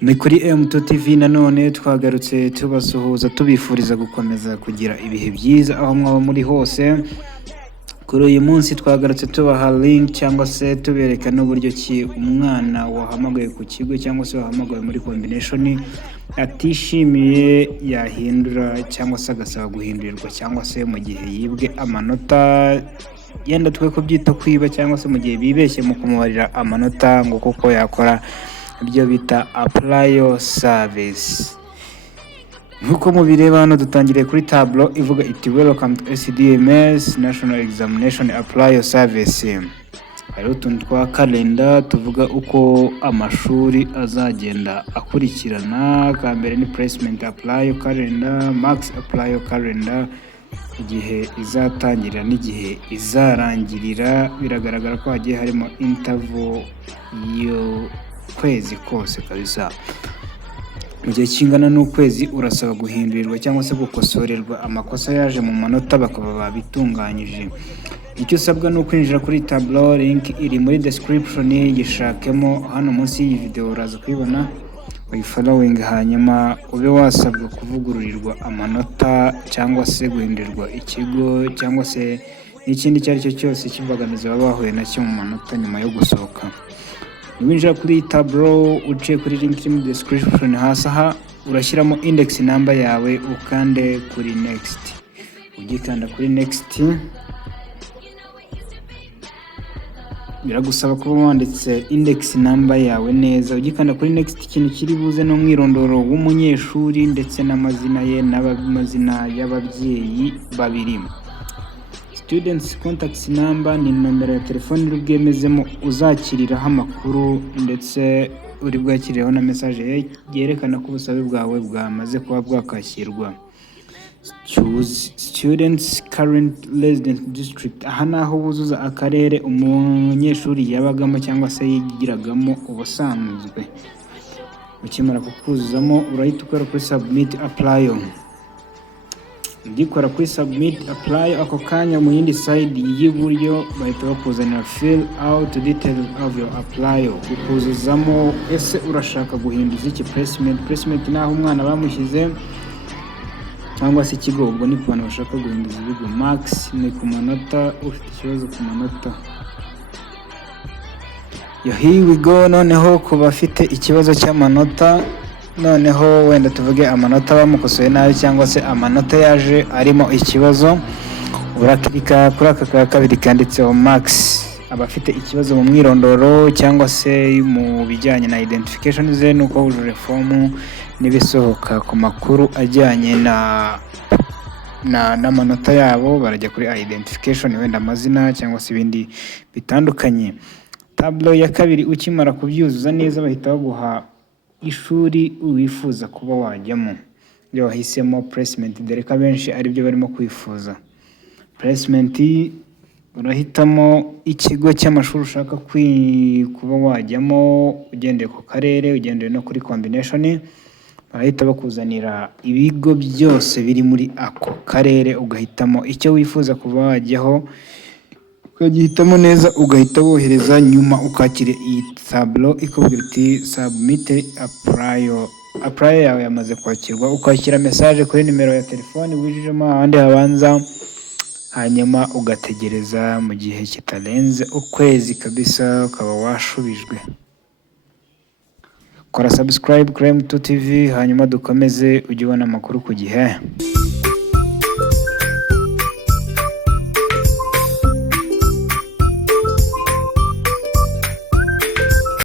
Ni kuri M2 TV nanone twagarutse tubasuhuza tubifuriza gukomeza kugira ibihe byiza aho mwaba muri hose. Kuri uyu munsi twagarutse tubaha link cyangwa se tubereka n'uburyo ki umwana wahamagaye ku kigo cyangwa se wahamagaye muri combination atishimiye yahindura cyangwa se agasaba guhindurirwa cyangwa se mu gihe yibwe amanota yenda twe kubyita kwiba cyangwa se mu gihe bibeshye mu kumubarira amanota ngo kuko yakora ibyo bita apply service. Nkuko mubireba hano dutangiriye kuri tableau ivuga iti welcome to SDMS National Examination Apply Service. Hariho utuntu twa kalenda tuvuga uko amashuri azagenda akurikirana. Ka mbere ni placement apply calendar, max apply calendar, igihe izatangirira n'igihe izarangirira. Biragaragara ko hagiye harimo interval yo kwezi kose kabisa. Mu gihe kingana n'ukwezi urasaba guhindurirwa cyangwa se gukosorerwa amakosa yaje mu manota bakaba babitunganyije. Icyo usabwa ni ukwinjira kuri tableau, link iri muri description, yishakemo hano munsi y'iyi video uraza kwibona uyifollowing, hanyuma ube wasabwa kuvugururirwa amanota cyangwa se guhindurirwa ikigo cyangwa se n'ikindi cyari cyo cyose cy'imbogamizi baba bahuye nacyo mu manota nyuma yo gusohoka. Winjira kuri tableau uciye kuri link iri muri description, hasi aha urashyiramo index number yawe ukande kuri next. Ugikanda kuri next biragusaba kuba wanditse index number yawe neza. Ugikanda kuri next ikintu kiri buze no mwirondoro w'umunyeshuri ndetse n'amazina ye n'amazina y'ababyeyi babiri. Students contact number ni nomero ya telefone uri bwemezemo uzakiriraho amakuru ndetse uri bwakirireho na message yerekana ko ubusabe bwawe bwamaze kuba bwakashyirwa. Choose students current resident district. Aha naho wuzuza akarere umunyeshuri yabagamo cyangwa se yigiragamo ubusanzwe. Ukimara kukuzuzamo urahita ukora kuri submit apply. Ndikora kuri submit apply, ako kanya mu yindi side y'iburyo bahita bakuzanira fill out details of your apply. Ukuzuzamo ese urashaka guhinduza iki placement naho umwana bamushyize cyangwa se ikigo, ubwo ni ku bantu bashaka guhinduza ibigo. Max ni ku manota, ufite ikibazo ku manota. Here we go. Noneho ku bafite ikibazo cy'amanota, noneho wenda tuvuge amanota bamukosoye nabi cyangwa se amanota yaje arimo ikibazo, urakirika kuri aka ka kabiri kanditseho max. Abafite ikibazo mu mwirondoro cyangwa se mu bijyanye na identification ze nuko wujuje form n'ibisohoka ku makuru ajyanye n'amanota yabo, barajya kuri identification, wenda amazina cyangwa se ibindi bitandukanye. Tableau ya kabiri ukimara kubyuzuza neza bahita baguha ishuri wifuza kuba wajyamo. Iyo wahisemo placement, dore ko benshi ari byo barimo kwifuza placement, urahitamo ikigo cy'amashuri ushaka kuba wajyamo ugendeye ku karere, ugendeye no kuri combination. Barahita bakuzanira ibigo byose biri muri ako karere, ugahitamo icyo wifuza kuba wajyaho, ukagihitamo neza, ugahita wohereza, nyuma ukakire iyi tableau ikubwira iti submit apply yawe yamaze kwakirwa. Ukakira message kuri nimero ya telefone wijijemo ahandi habanza, hanyuma ugategereza mu gihe kitarenze ukwezi kabisa ukaba washubijwe. Kora subscribe kuri M2 TV hanyuma dukomeze ujye ubona amakuru ku gihe.